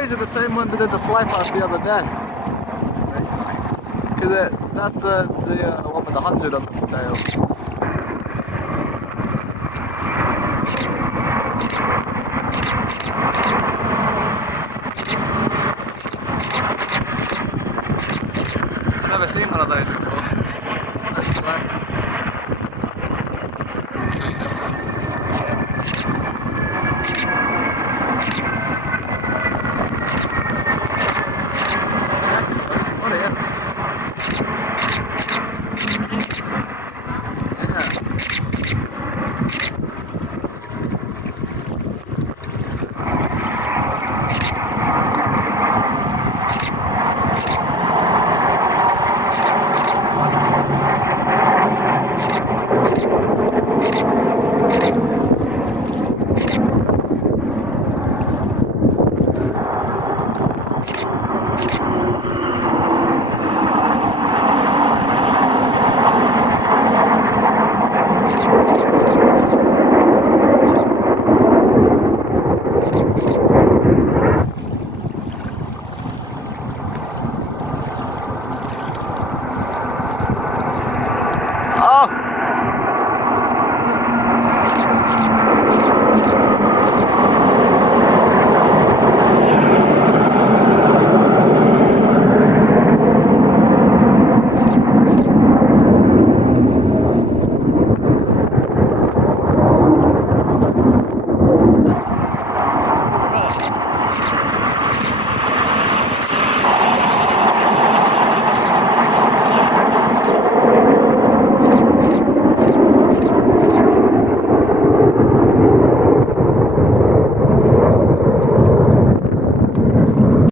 these are the same ones that did the Flypast the other day. Because that's the one with the 100 on the tail. I've never seen one of those before.